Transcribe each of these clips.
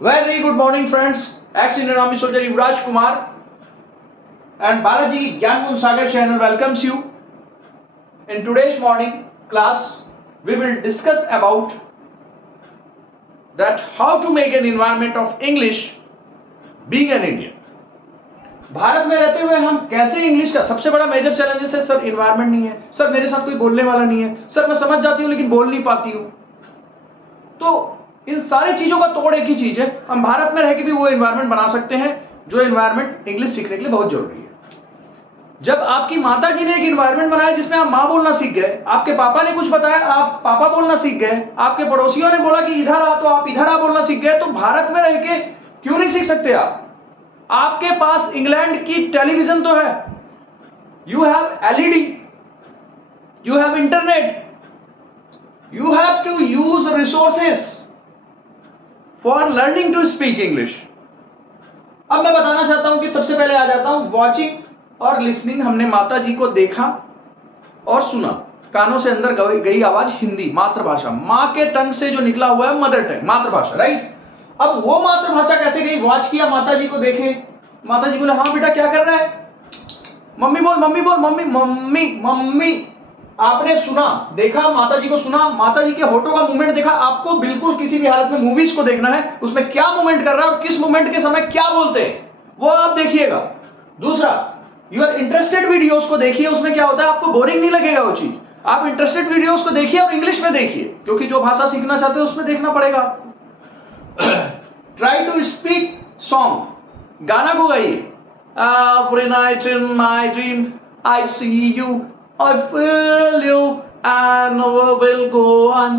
Very good morning, friends. Ex-Indian Army soldier Yuvraj Kumar and Balaji Gyangun Sagar channel welcomes you. In today's morning class, we will discuss about that how to make an environment of English being an Indian. Bharat में रहते हुए हम कैसे English का सबसे बड़ा major challenges है sir environment नहीं है, सर मेरे साथ कोई बोलने वाला नहीं है, सर मैं समझ जाती हूँ लेकिन बोल नहीं पाती हूँ। तो इन सारी चीजों का तोड़ एक ही चीज है, हम भारत में रह के भी वो एनवायरनमेंट बना सकते हैं जो एनवायरनमेंट इंग्लिश सीखने के लिए बहुत जरूरी है। जब आपकी माता जी ने एक एनवायरनमेंट बनाया जिसमें आप माँ बोलना सीख गए, आपके पापा ने कुछ बताया आप पापा बोलना सीख गए, आपके पड़ोसियों ने बोला कि इधर आ तो आप इधर आ बोलना सीख गए, तो भारत में रह के क्यों नहीं सीख सकते आप? आपके पास इंग्लैंड की टेलीविजन तो है, you have LED, you have internet, you have to use resources for learning to speak English. अब मैं बताना चाहता हूं कि सबसे पहले आ जाता हूं वॉचिंग और लिसनिंग। हमने माता जी को देखा और सुना, कानों से अंदर गई आवाज हिंदी, मातृभाषा, मां के टंग से जो निकला हुआ है मदर टंग, मातृभाषा, राइट। अब वो मातृभाषा कैसे गई? वॉच किया, माता जी को देखे, माता जी बोले हाँ बेटा क्या कर रहा है, मम्मी बोल, मम्मी बोल, मम्मी मम्मी मम्मी। आपने सुना, देखा, माता जी को सुना, माता जी के होठों का मूवमेंट देखा। आपको बिल्कुल किसी भी हालत में मूवीज को देखना है, उसमें क्या मूवमेंट कर रहा है और किस मूवमेंट के समय क्या बोलते हैं वो आप देखिएगा। दूसरा, यूर इंटरेस्टेड वीडियोस को देखिए, उसमें क्या होता है आपको बोरिंग नहीं लगेगा वो चीज। आप इंटरेस्टेड वीडियोस को देखिए और इंग्लिश में देखिए, क्योंकि जो भाषा सीखना चाहते हो उसमें देखना पड़ेगा आपको। ट्राई टू स्पीक सॉन्ग, गाना को गाइए। Every night in my dream I see you, I feel you, and I will go on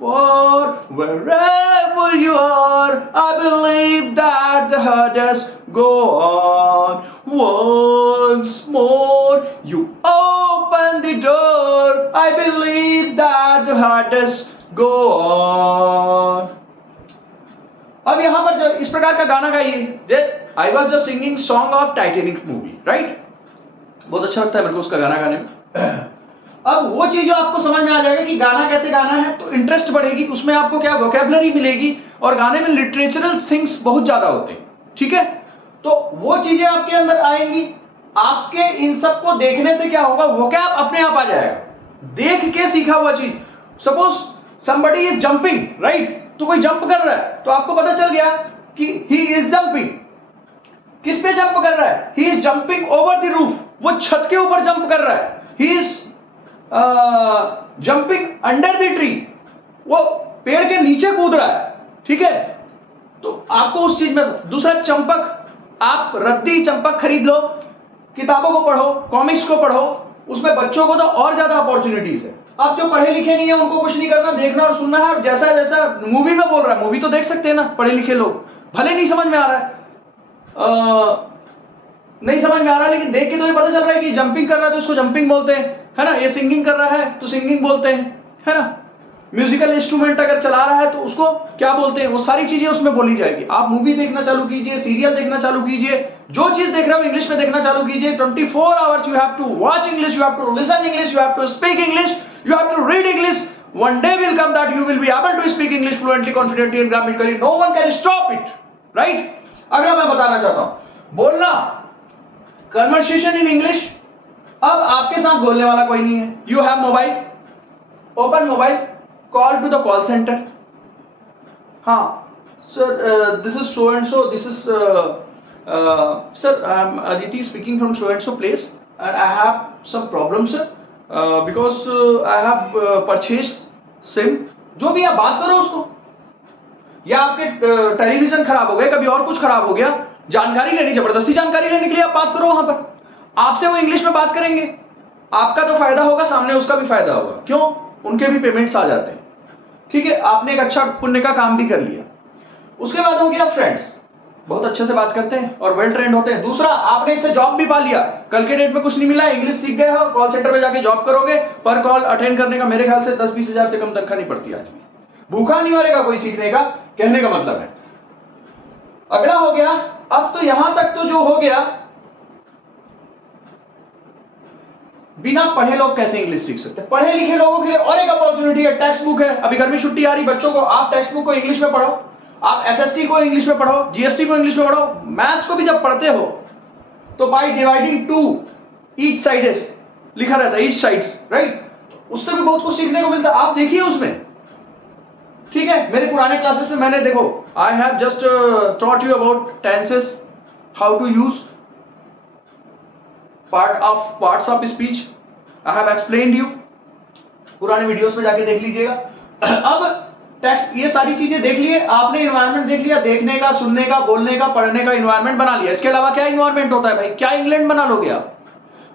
for wherever you are. I believe that the hardest go on. Once more you open the door, I believe that the hardest go on. अब यहां पर जो इस प्रकार का गाना गाइए, I was just singing song of Titanic movie, right. बहुत अच्छा लगता है मेरे को उसका गाना गाने में। अब वो चीज जो आपको समझ में आ जाएगा कि गाना कैसे गाना है, तो इंटरेस्ट बढ़ेगी, उसमें आपको क्या वोकैबुलरी मिलेगी, और गाने में लिटरेचरल थिंग्स बहुत ज्यादा होते हैं, ठीक है। तो वो चीजें आपके अंदर आएंगी। आपके इन सबको देखने से क्या होगा, वोकैब अपने आप आ जाएगा, देख के सीखा हुआ चीज। Suppose somebody is jumping, right, तो कोई जंप कर रहा है तो आपको पता चल गया कि ही इज जंपिंग। किस पे जंप कर रहा है? He is jumping over the roof, वो छत के ऊपर जंप कर रहा है। He is jumping under the tree, वो पेड़ के नीचे कूद रहा है, ठीक है। तो आपको उस चीज में। दूसरा, चंपक, आप रद्दी चंपक खरीद लो, किताबों को पढ़ो, कॉमिक्स को पढ़ो, उसमें बच्चों को तो और ज्यादा अपॉर्चुनिटीज है। अब जो पढ़े लिखे नहीं है उनको कुछ नहीं करना, देखना और सुनना है। जैसा जैसा मूवी में बोल रहा है, मूवी तो देख सकते हैं ना पढ़े लिखे लोग, भले नहीं समझ में आ रहा है, नहीं समझ में आ रहा है, लेकिन देख के तो ये पता चल रहा है कि जंपिंग कर रहा है तो उसको जंपिंग बोलते हैं, है ना। ये सिंगिंग कर रहा है तो सिंगिंग बोलते हैं, है ना। म्यूजिकल इंस्ट्रूमेंट अगर चला रहा है तो उसको क्या बोलते हैं, वो सारी चीजें उसमें बोली जाएगी। आप मूवी देखना चालू कीजिए, सीरियल देखना चालू कीजिए, जो चीज देख रहे हो इंग्लिश में देखना चालू कीजिए। 24 hours you have to watch English, you have to listen English, you have to speak English, you have to read English. One day will come that you will be able to speak English fluently, confidently and grammatically. No one can stop it, right? अगला मैं बताना चाहता हूं, बोलना, conversation in English। अब आपके साथ बोलने वाला कोई नहीं है। You have mobile, open mobile, call to the call center। हाँ sir, this is so and so, this is sir, I am Aditi speaking from so and so place and I have some problem sir, because I have purchased SIM। जो भी आप बात करो उसको, या आपके television खराब हो गए, कभी और कुछ खराब हो गया, जानकारी लेनी, जबरदस्ती जानकारी लेने के लिए आप बात करो वहां पर, आपसे वो इंग्लिश में बात करेंगे, आपका तो फायदा होगा, सामने उसका भी फायदा होगा। क्यों? उनके भी पेमेंट्स आ जाते हैं, ठीक है। आपने एक अच्छा पुण्य का काम भी कर लिया। उसके बाद हो गया फ्रेंड्स, बहुत अच्छे से बात करते हैं और वेल ट्रेंड होते हैं। दूसरा, आपने इससे जॉब भी पा लिया, कल के डेट में कुछ नहीं मिला, इंग्लिश सीख गए हो, कॉल सेंटर में जाके जॉब करोगे, पर कॉल अटेंड करने का मेरे ख्याल से 10-20 हजार से कम तनख्वाह नहीं पड़ती आज भी। भूखा नहीं मरेगा कोई सीखने का, कहने का मतलब है। अगला हो गया, अब तो यहां तक तो जो हो गया बिना पढ़े लोग कैसे इंग्लिश सीख सकते हैं? पढ़े लिखे लोगों के लिए और एक अपॉर्चुनिटी है, टेक्स्ट बुक है। अभी गर्मी छुट्टी आ रही, बच्चों को आप टेक्स्ट बुक को इंग्लिश में पढ़ो, आप एसएसटी को इंग्लिश में पढ़ो, जीएसटी को इंग्लिश में पढ़ो। मैथ्स को भी जब पढ़ते हो तो by dividing to each sides लिखा रहता है, ईच साइड्स, राइट? उससे भी बहुत कुछ सीखने को मिलता है, आप देखिए उसमें। ठीक है, मेरे पुराने क्लासेस में मैंने देखो, I have just taught you about tenses, how to use parts of speech, I have explained you, पुराने वीडियोस में जाके देख लीजिएगा। अब टेक्स्ट, ये सारी चीजें देख लिए आपने, इन्वायरमेंट देख लिया, देखने का, सुनने का, बोलने का, पढ़ने का इन्वायरमेंट बना लिया। इसके अलावा क्या इन्वायरमेंट होता है भाई? क्या इंग्लैंड बना लोगे आप?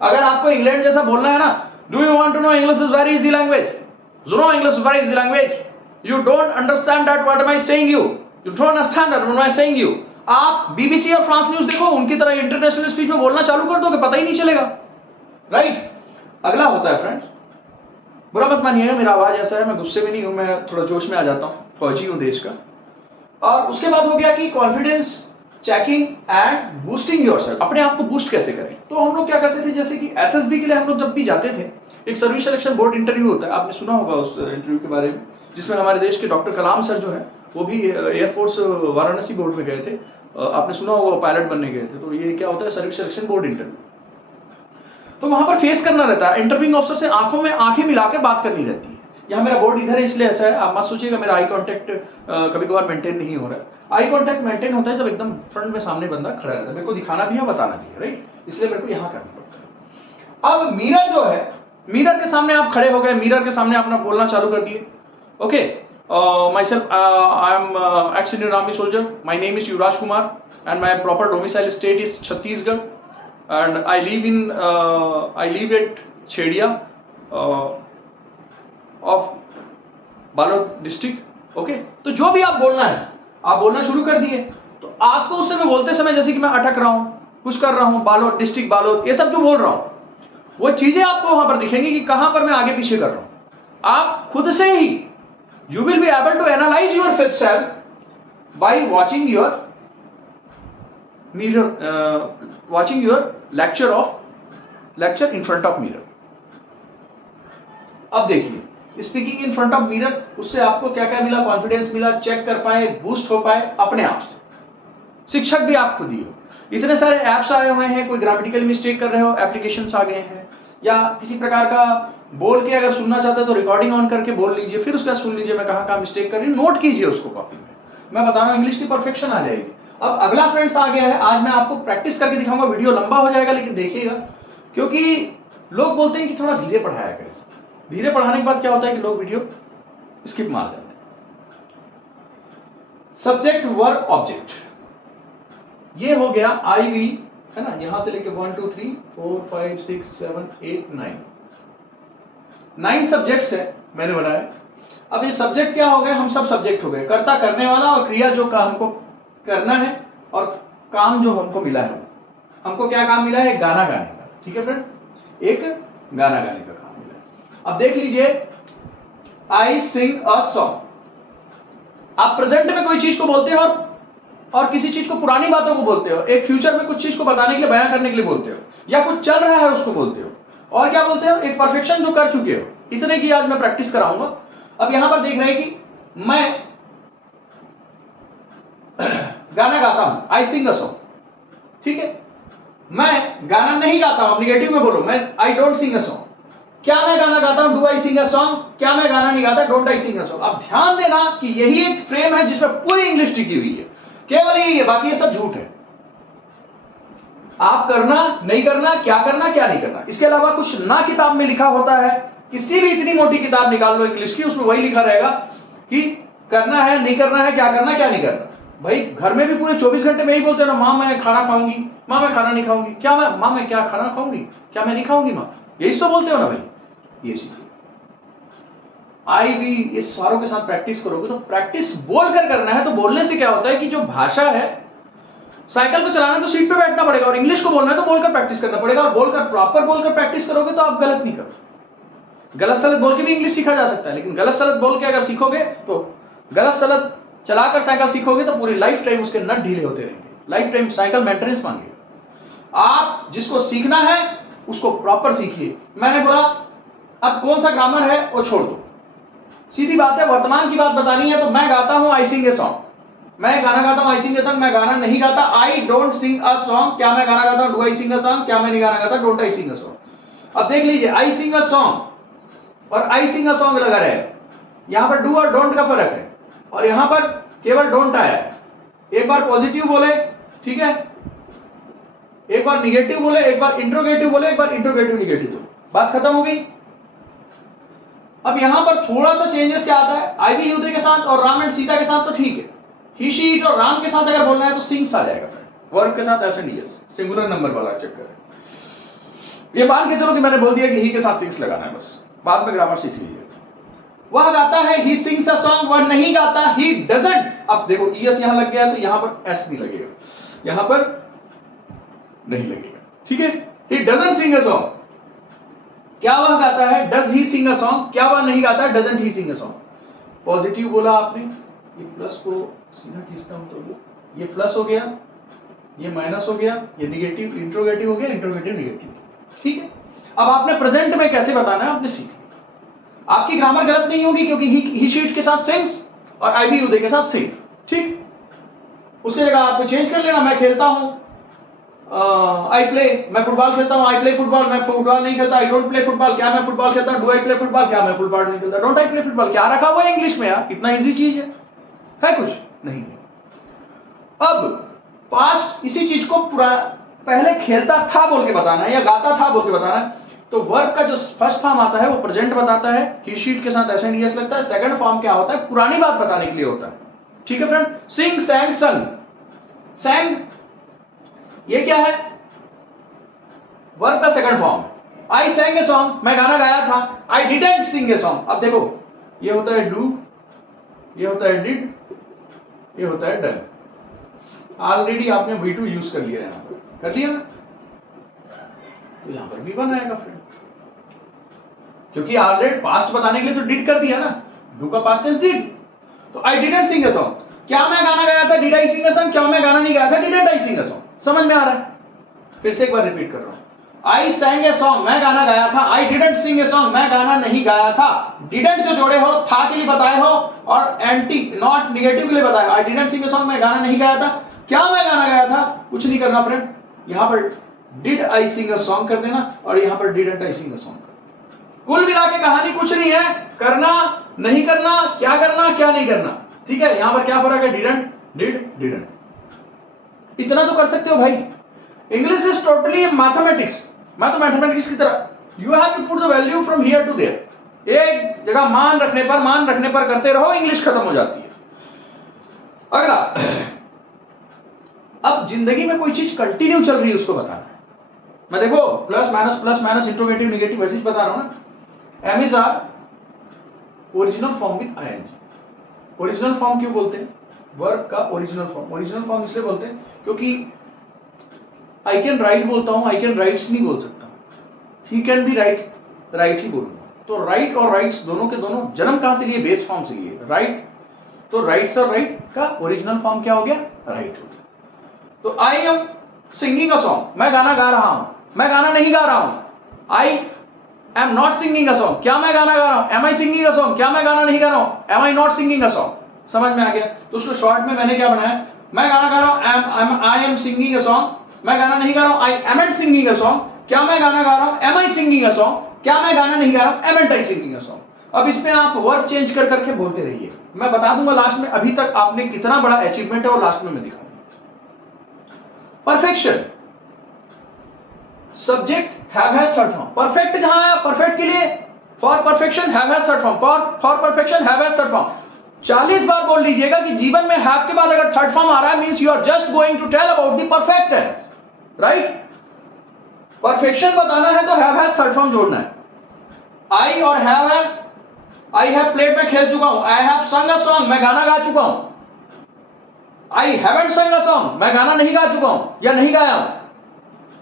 अगर आपको इंग्लैंड जैसा बोलना है ना, do you want to know English is very easy language? You know English is very easy language, you don't understand that what am I saying you, you don't understand that what I am saying you. आप BBC और France news देखो, उनकी तरह international speech में बोलना चालू कर दोगे, पता ही नहीं चलेगा, राइट? अगला होता है फ्रेंड्स, बुरा मत मानिएगा, मेरा आवाज ऐसा है, मैं गुस्से में नहीं हूं, मैं थोड़ा जोश में आ जाता हूं, फौजी हूं देश का। और उसके बाद हो गया कि confidence checking and boosting yourself, अपने आप को बूस्ट कैसे करें। तो हम लोग क्या करते थे, जैसे कि एसएसबी के लिए हम लोग जब भी जाते थे, एक सर्विस सिलेक्शन बोर्ड इंटरव्यू होता है, आपने सुना होगा उस इंटरव्यू के बारे में, जिसमें हमारे देश के डॉक्टर कलाम सर जो है वो भी एयरफोर्स वाराणसी बोर्ड में गए थे, आपने सुना होगा पायलट बनने गए थे। तो ये क्या होता है, सर्विस सिलेक्शन बोर्ड इंटरव्यू। तो वहां पर फेस करना रहता है, इंटरव्यूइंग ऑफिसर से आंखों में आंखें मिलाकर बात करनी रहती है। यहाँ मेरा बोर्ड इधर है इसलिए ऐसा है, आप मत सोचिएगा मेरा आई कांटेक्ट कभी कभार मेंटेन नहीं हो रहा है। आई कांटेक्ट मेंटेन होता है जब एकदम फ्रंट में सामने बंदा खड़ा रहता है, मेरे को दिखाना भी है, बताना भी है, राइट? इसलिए मेरे को यहाँ करना पड़ता है। अब मिरर जो है, मिरर के सामने आप खड़े हो गए, मिरर के सामने अपना बोलना चालू कर दिए। Okay, my self, I am x Indian army soldier, my name is Yuvraj Kumar and my proper domicile state is Chhattisgarh and I live at Chedia of Balod district. Okay, तो जो भी आप बोलना है आप बोलना शुरू कर दिए। तो आपको उस समय बोलते समय जैसे कि मैं अटक रहा हूं, कुछ कर रहा हूं, बालोद डिस्ट्रिक्ट, बालोद, ये सब जो बोल रहा हूं वो चीजें आपको वहां पर दिखेंगी कि कहां पर मैं आगे पीछे कर रहा हूं। आप खुद से ही you will be able to analyse yourself by watching your mirror, watching your lecture in front of mirror। अब देखिए, speaking in front of mirror, उससे आपको क्या क्या मिला, कॉन्फिडेंस मिला, चेक कर पाए, बूस्ट हो पाए अपने आप से। शिक्षक भी आप खुद ही हो, इतने सारे ऐप्स आए हुए हैं, कोई ग्रामेटिकल मिस्टेक कर रहे हो, एप्लीकेशंस आ गए हैं, या किसी प्रकार का बोल के अगर सुनना चाहते हो तो रिकॉर्डिंग ऑन करके बोल लीजिए, फिर उसका सुन लीजिए मैं कहाँ मिस्टेक कर रही हूँ, नोट कीजिए उसको कॉपी में। मैं बता रहा हूँ इंग्लिश की परफेक्शन आ जाएगी। अब अगला फ्रेंड्स आ गया है, आज मैं आपको प्रैक्टिस करके दिखाऊंगा, वीडियो लंबा हो जाएगा लेकिन देखिएगा, क्योंकि लोग बोलते हैं कि थोड़ा धीरे पढ़ाया करें। धीरे पढ़ाने के बाद क्या होता है कि लोग वीडियो स्किप मार जाते हैं। सब्जेक्ट वर्ब ऑब्जेक्ट, ये हो गया IV, है ना, यहां से लेके 1 2 3 4 5 6 7 8 9 सब्जेक्ट्स है मैंने बनाया। अब ये सब्जेक्ट क्या हो गए, हम सब सब्जेक्ट हो गए, कर्ता करने वाला और क्रिया जो काम हमको करना है और काम जो हमको मिला है। हमको क्या काम मिला है, गाना गाने का। ठीक है फ्रेंड, एक गाना गाने का काम मिला है। अब देख लीजिए, आई सिंग अ सॉन्ग। आप प्रेजेंट में कोई चीज को बोलते हो और किसी चीज को, पुरानी बातों को बोलते हो, एक फ्यूचर में कुछ चीज को बताने के लिए, बयां करने के लिए बोलते हो, या कुछ चल रहा है उसको बोलते हो, और क्या बोलते हो, एक परफेक्शन जो कर चुके हो। इतने की आज मैं प्रैक्टिस कराऊंगा। अब यहां पर देख रहे हैं कि मैं गाना गाता हूं, आई सिंग अ सॉन्ग। ठीक है, मैं गाना नहीं गाता हूं, निगेटिव में बोलो, मैं I don't sing a song. क्या मैं गाना गाता हूं, do I Singh a song. क्या मैं गाना नहीं गाता, don't I Singh a song. अब ध्यान देना कि यही एक फ्रेम है जिसमें पूरी इंग्लिश टिकी हुई है, केवल यही है, बाकी ये सब झूठ है। आप करना नहीं करना, क्या करना क्या नहीं करना, इसके अलावा कुछ ना किताब में लिखा होता है। किसी भी इतनी मोटी किताब निकाल लो इंग्लिश की, उसमें वही लिखा रहेगा कि करना है नहीं करना है, क्या करना क्या नहीं करना। भाई घर में भी पूरे 24 घंटे में ही बोलते हो ना, माँ मैं खाना खाऊंगी, माँ मैं खाना नहीं खाऊंगी, क्या माँ मैं क्या खाना खाऊंगी, क्या मैं नहीं खाऊंगी माँ, यही तो बोलते हो ना भाई। ये सीखिए, आई भी इस सारों के साथ प्रैक्टिस करोगे तो प्रैक्टिस बोलकर करना है। तो बोलने से क्या होता है कि जो भाषा है, साइकिल को चलाना है तो सीट पे बैठना पड़ेगा, और इंग्लिश को बोलना है तो बोलकर प्रैक्टिस करना पड़ेगा, और बोलकर प्रॉपर बोलकर प्रैक्टिस करोगे तो आप गलत नहीं करोगे। गलत सलत बोल के भी इंग्लिश सीखा जा सकता है, लेकिन गलत सलत बोल के अगर सीखोगे तो, गलत सलत चलाकर साइकिल सीखोगे तो पूरी लाइफ टाइम उसके नट ढीले होते रहेंगे, लाइफ टाइम साइकिल मेंटेनेंस मांगेगा। आप जिसको सीखना है उसको प्रॉपर सीखिए। मैंने बोला अब कौन सा ग्रामर है वो छोड़ दो, सीधी बात है, वर्तमान की बात बतानी है। तो मैं गाता हूं आई सिंग ए सॉन्ग, मैं गाना गाता हूं आई सिंग ए सॉन्ग, मैं गाना नहीं गाता I don't sing a song. क्या मैं गाना गाता हूं do I Singh a song? क्या मैं नहीं गाना गाता don't I Singh a song. अब देख लीजिए आई सिंग अ सॉन्ग और आई सिंग अ सॉन्ग लगा रहे, यहां पर डू और डोंट का फर्क है, और यहां पर केवल डोंट आया है। एक बार पॉजिटिव बोले, ठीक है, एक बार निगेटिव बोले, एक बार इंट्रोगेटिव बोले, एक बार इंट्रोगेटिव निगेटिव बोले, बात खत्म हो गई। अब यहां पर थोड़ा सा चेंजेस क्या आता है, आई वी यूदे के साथ और राम एंड सीता के साथ तो ठीक है, ही शी इट और राम के साथ अगर बोलना है तो सिंग्स आ जाएगा, वर्ब के साथ ऐसे नहीं है, सिंगुलर नंबर वाला चक्कर है। ये मान के चलो कि मैंने बोल दिया कि ही के साथ सिंग्स लगाना है, बस बाद में ग्रामर सीख लीजिए। वह गाता है ही सिंग्स अ सॉन्ग, वह नहीं गाता ही डजंट। अब देखो ईएस यहां लग गया तो यहां पर एस नहीं लगेगा, यहां पर नहीं लगेगा, ठीक है। He doesn't Singh a song, क्या वह गाता है does he sing a song, क्या वह नहीं गाता doesn't he sing a song. Positive बोला आपने, ये प्लस को सीधा खींचता हूं तो ये प्लस हो गया, ये माइनस हो गया, ये निगेटिव इंट्रोगेटिव हो गया, इंट्रोगेटिव निगेटिव, ठीक है। अब आपने प्रेजेंट में कैसे बताना है आपने सीख, आपकी ग्रामर गलत नहीं होगी क्योंकि ही शीट के साथ सिंग्स और आई बी यूदे के साथ सिंग, ठीक। उसकी जगह आपको चेंज कर लेना, मैं खेलता हूं आई प्ले, मैं फुटबॉल खेलता हूं, आई प्ले फुटबॉल, मैं फुटबॉल नहीं खेलता, आई डोंट प्ले फुटबॉल, क्या मैं फुटबॉल खेलता हूं, डू आई प्ले फुटबॉल, क्या मैं फुटबॉल नहीं खेलता, डोंट आई प्ले फुटबॉल। क्या रखा हुआ है इंग्लिश में यार, इतना इजी चीज है कुछ नहीं है। अब पास्ट इसी चीज को पूरा पहले खेलता था बोल के बताना है या गाता था बोल के बताना है, तो वर्ब का जो फर्स्ट फॉर्म आता है वो प्रेजेंट बताता है, ही शीट के साथ ऐसे नहीं लगता है। सेकंड फॉर्म क्या होता है, पुरानी बात बताने के लिए होता है, ठीक है फ्रेंड। सिंग सैंग संग, सैंग ये क्या है, वर्ब का second form. I सैंग a song, मैं गाना गाया था, I didn't Singh a song. अब देखो ये होता है डू, ये होता है डिड, ये होता है डन। ऑलरेडी आपने V2 यूज कर लिया, यहां पर कर लिया ना, तो यहां पर भी बन आएगा फ्रेंड, क्योंकि ऑलरेडी पास्ट बताने के लिए तो डिड कर दिया ना, डू का पास्ट टेंस डिड। तो I didn't Singh a song, क्या मैं गाना गाया था, did I Singh a song, क्या मैं गाना नहीं गाया था, didn't I Singh a song. समझ में आ रहा है, फिर से एक बार रिपीट कर रहा हूं, आई सैंग ए सॉन्ग, मैं गाना गाया था, I didn't Singh a song, मैं गाना नहीं गाया था। डिडंट जो जोड़े हो था के लिए बताए हो और एंटी नॉट निगेटिव के लिए बताए हो। I didn't Singh a song, मैं गाना नहीं गाया था, क्या मैं गाना गाया था, कुछ नहीं करना फ्रेंड, यहां पर did I Singh a song कर देना और यहां पर didn't I Singh a song कर देना। कुल मिला के कहानी कुछ नहीं है, करना नहीं करना, क्या करना क्या नहीं करना, ठीक है। यहां पर क्या फर्क है, डिडंट डिड डिडंट, इतना तो कर सकते हो भाई। इंग्लिश इज टोटली मैथमेटिक्स, मैं तो मैथमेटिक्स की तरह, you have to put the value from here to there, एक जगह मान रखने पर करते रहो, इंग्लिश खत्म हो जाती है। अगला, अब जिंदगी में कोई चीज कंटिन्यू चल रही है उसको बताना है। मैं देखो प्लस माइनस इंट्रोगेटिव निगेटिव वैसे ही बता रहा हूं ना। Am is are original form with ING. Original form क्यों बोलते हैं, वर्ब का ओरिजिनल फॉर्म इसलिए बोलते हैं क्योंकि आई कैन राइट बोलता हूं, आई कैन राइट्स नहीं बोल सकता, ही कैन बी राइट ही बोलूंगा। तो राइट और राइट्स दोनों के दोनों जन्म कहां से लिए, बेस फॉर्म से लिए, राइट। तो राइट्स और राइट का ओरिजिनल फॉर्म क्या हो गया, राइट हो गया। तो I am singing a song, मैं गाना गा रहा हूं, मैं गाना नहीं गा रहा हूं, I am not singing a song, क्या मैं गाना गा रहा हूं, am I singing a song, क्या मैं गाना नहीं गा रहा हूं, am I not singing a song. समझ में आ गया। तो उसको शॉर्ट में मैंने क्या बनाया, मैं गाना गा रहा हूं, I am singing a song, मैं गाना नहीं गा रहा हूं, आई एमंट सिंगिंग अ सॉन्ग, क्या मैं गाना गा रहा हूं, am I singing a song, क्या मैं गाना नहीं गा रहा हूं, एमंट आई सिंगिंग अ सॉन्ग। अब इसमें आप वर्ब चेंज कर करके बोलते रहिए, मैं बता दूंगा लास्ट में अभी तक आपने कितना बड़ा अचीवमेंट है, और लास्ट में मैं दिखाऊंगा। Perfection, subject have has third form, perfect जहां है परफेक्ट के लिए for perfection have has third form, for perfection have has third form. 40 बार बोल लीजिएगा कि जीवन में हैव के बाद अगर थर्ड फॉर्म आ रहा है means you are just going to tell about the perfect tense, right. Perfection बताना है तो हैव हैज थर्ड फॉर्म जोड़ना है। आई और हैव है, आई हैव प्लेड में खेल चुका हूं, आई हैव संग अ सॉन्ग, मैं गाना गा चुका हूं, आई हैवंट संग अ सॉन्ग, मैं गाना नहीं गा चुका हूं या नहीं गाया हूं,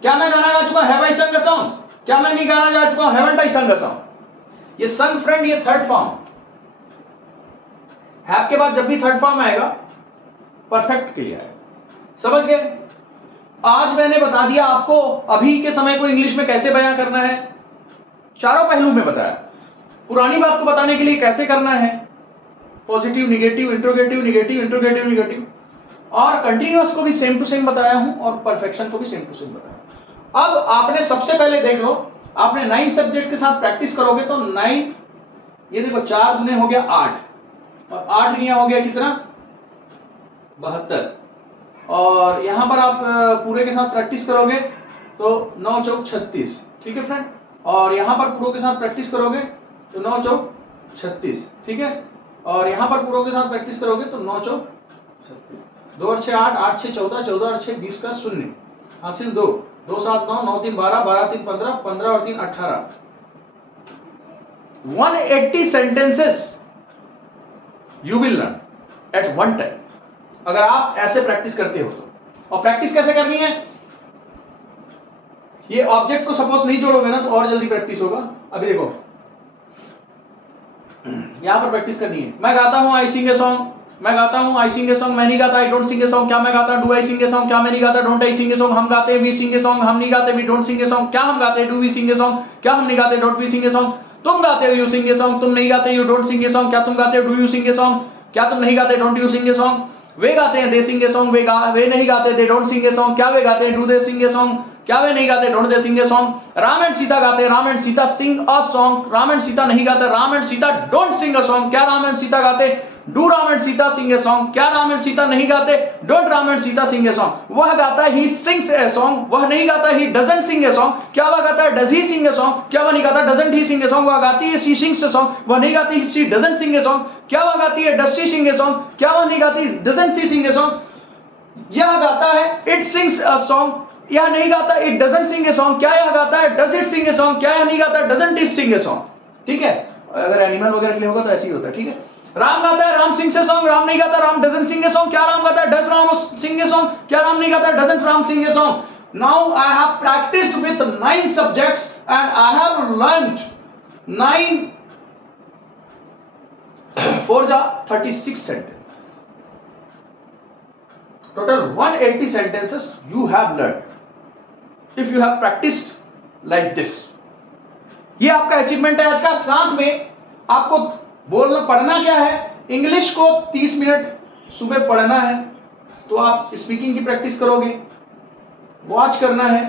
क्या मैं गाना गा चुका हूं, हैव आई संग अ सॉन्ग, क्या मैं नहीं गाना गा चुका हूं, हैवंट आई संग अ सॉन्ग। ये संग फ्रेंड ये थर्ड फॉर्म, हैव के बाद जब भी थर्ड फॉर्म आएगा परफेक्ट के लिए आएगा, समझ गए। आज मैंने बता दिया आपको अभी के समय को इंग्लिश में कैसे बयां करना है, चारों पहलू में बताया। पुरानी बात को बताने के लिए कैसे करना है, positive negative interrogative negative interrogative negative, और कंटिन्यूअस को भी सेम टू सेम बताया हूं और परफेक्शन को भी सेम टू सेम बताया। अब आपने सबसे पहले देख लो, आपने 9 सब्जेक्ट के साथ प्रैक्टिस करोगे तो 9, ये देखो 4 दुने हो गया 8 और 8 गुना हो गया कितना 72, और यहां पर आप पूरे के साथ प्रैक्टिस करोगे तो 9 चौक 36, ठीक है फ्रेंड, और यहां पर पूरे के साथ प्रैक्टिस करोगे तो 9 चौक 36, ठीक है, और यहां पर पूरे के साथ प्रैक्टिस करोगे तो 9 चौक 36, 2 और 6 8, 8 6 14, 14 और 6 20 का 0 हासिल 2, 2 7 9, 9 3 12, 12 3 15, 15 और 3 18, 180 sentences you will learn at one time, अगर आप ऐसे प्रैक्टिस करते हो तो। और प्रैक्टिस कैसे करनी है, ये ऑब्जेक्ट को सपोज नहीं जोड़ोगे ना तो और जल्दी प्रैक्टिस होगा। अभी देखो यहां पर प्रैक्टिस करनी है, मैं गाता हूं आई सिंग ए सॉन्ग, मैं गाता हूं आई सिंग ए सॉन्ग, मैं नहीं गाता I don't sing a song, क्या मैं गाता do I Singh a song, क्या मैं नहीं गाता don't I Singh a song, हम गाते वी सिंग ए सॉन्ग, हम नहीं गाते we don't sing a song, क्या हम गाते do we sing a song, क्या हम नहीं गाते don't we sing a song, तुम गाते हो यू सिंग ए सॉन्ग, तुम नहीं गाते you don't sing a song, क्या तुम गाते हो do you sing a song, क्या तुम नहीं गाते don't you sing a song, वे गाते हैं दे सिंग ए सॉन्ग, वे नहीं गाते they don't sing a song, क्या वे गाते हैं do they sing a song, क्या वे नहीं गाते don't they sing a song, Ram and Sita गाते हैं Ram and Sita sing a song, Ram and Sita नहीं गाते Ram and Sita don't sing a song, क्या राम एंड सीता गाते do Ram and Sita sing a song, क्या राम एंड सीता नहीं गाते don't Ram and Sita sing a song, वह गाता ही सिंग्स ए सॉन्ग, वह नहीं गाता he doesn't sing a song, क्या वह गाता है does he Singh a song, क्या वह नहीं गाता doesn't he Singh a song, वह गाती है शी सिंग्स ए सॉन्ग, वह नहीं गाती she doesn't sing a song, क्या वह गाती है does she sing a song, क्या वह नहीं गाती doesn't she sing a song, यह गाता है इट सिंग्स अ सॉन्ग, यह नहीं गाता it doesn't sing a song, क्या यह गाता है does it sing a song, क्या यह नहीं गाता doesn't it sing a song, ठीक है, अगर एनिमल वगैरह के लिए होगा तो ऐसे ही होता है, ठीक है। राम गाता है Ram sings a song, Ram नहीं गाता Ram doesn't sing a song, क्या राम गाता है does Ram sing a song, क्या राम नहीं गाता doesn't Ram sing a song. Now I have practised with 9 subjects and I have learned 9 for the 36 sentences. Total 180 sentences you have learned if you have practiced like this. ये आपका achievement है आज का। साथ में आपको बोलना पढ़ना क्या है, इंग्लिश को 30 मिनट सुबह पढ़ना है तो आप स्पीकिंग की प्रैक्टिस करोगे, वॉच करना है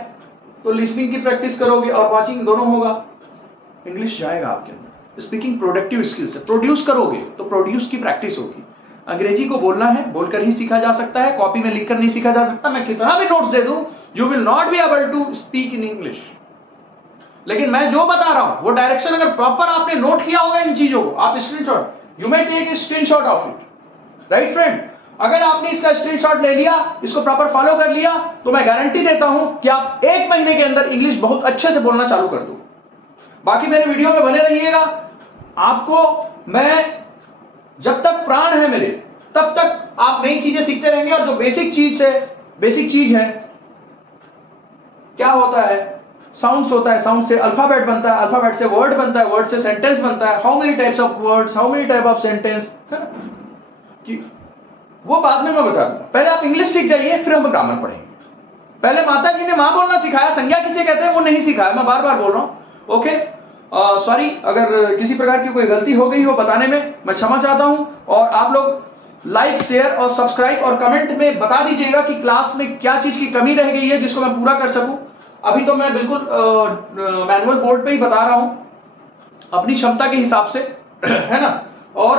तो लिसनिंग की प्रैक्टिस करोगे और वॉचिंग दोनों होगा, इंग्लिश जाएगा आपके अंदर। स्पीकिंग प्रोडक्टिव स्किल्स है, प्रोड्यूस करोगे तो प्रोड्यूस की प्रैक्टिस होगी। अंग्रेजी को बोलना है, बोलकर ही सीखा जा सकता है, कॉपी में लिखकर नहीं सीखा जा सकता। मैं कितना भी नोट्स दे दूं, you will not be able to speak in English. लेकिन मैं जो बता रहा हूं वो डायरेक्शन अगर प्रॉपर आपने नोट किया होगा इन चीजों को, आप screenshot, you may take a screenshot of it, right friend. अगर आपने इसका स्क्रीनशॉट ले लिया, इसको प्रॉपर फॉलो कर लिया, तो मैं गारंटी देता हूं कि आप 1 महीने के अंदर इंग्लिश बहुत अच्छे से बोलना चालू कर दो। बाकी मेरे वीडियो में बने रहिएगा। आपको मैं जब तक प्राण है मेरे तब तक आप नई चीजें सीखते रहेंगे। और जो बेसिक चीज है क्या होता है, साउंड्स होता है, साउंड से अल्फाबेट बनता है, अल्फाबेट से वर्ड बनता है, वर्ड से सेंटेंस बनता है, how many types of words, how many type of sentence, कि वो बाद में मैं बता दूंगा। पहले आप इंग्लिश सीख जाइए, फिर हम ग्रामर पढ़ेंगे। पहले माता जी ने मां बोलना सिखाया, संज्ञा किसे कहते हैं वो नहीं सिखाया, मैं बार बार बोल रहा हूं। ओके, सॉरी अगर किसी प्रकार की कोई गलती हो गई हो बताने में, मैं क्षमा चाहता हूं। और आप लोग लाइक, शेयर और सब्सक्राइब और कमेंट में बता दीजिएगा कि क्लास में क्या चीज की कमी रह गई है जिसको मैं पूरा कर सकूं। अभी तो मैं बिल्कुल मैनुअल बोर्ड पे ही बता रहा हूं अपनी क्षमता के हिसाब से, है ना। और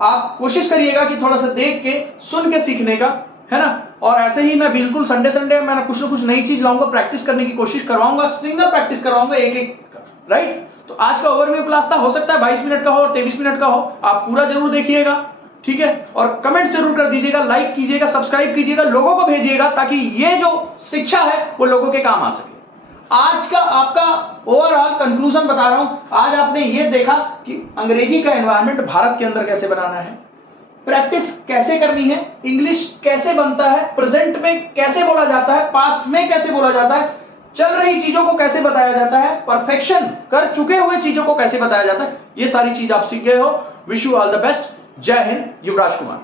आप कोशिश करिएगा कि थोड़ा सा देख के सुन के सीखने का, है ना। और ऐसे ही मैं बिल्कुल संडे मैं कुछ ना कुछ नई चीज लाऊंगा, प्रैक्टिस करने की कोशिश करवाऊंगा, सिंगल प्रैक्टिस करवाऊंगा एक राइट। तो आज का ओवरव्यू क्लास था, हो सकता है 22 मिनट का हो और 23 मिनट का हो, आप पूरा जरूर देखिएगा, ठीक है। और कमेंट जरूर कर दीजिएगा, लाइक कीजिएगा, सब्सक्राइब कीजिएगा, लोगों को भेजिएगा ताकि ये जो शिक्षा है वो लोगों के काम आ सके। आज का आपका ओवरऑल कंक्लूजन बता रहा हूं। आज आपने ये देखा कि अंग्रेजी का एनवायरनमेंट भारत के अंदर कैसे बनाना है, प्रैक्टिस कैसे करनी है, इंग्लिश कैसे बनता है, प्रेजेंट में कैसे बोला जाता है, पास्ट में कैसे बोला जाता है, चल रही चीजों को कैसे बताया जाता है, परफेक्शन कर चुके हुए चीजों को कैसे बताया जाता है, ये सारी चीज आप सीख गए हो। Wish you all the best. जय हिंद। युवराज कुमार।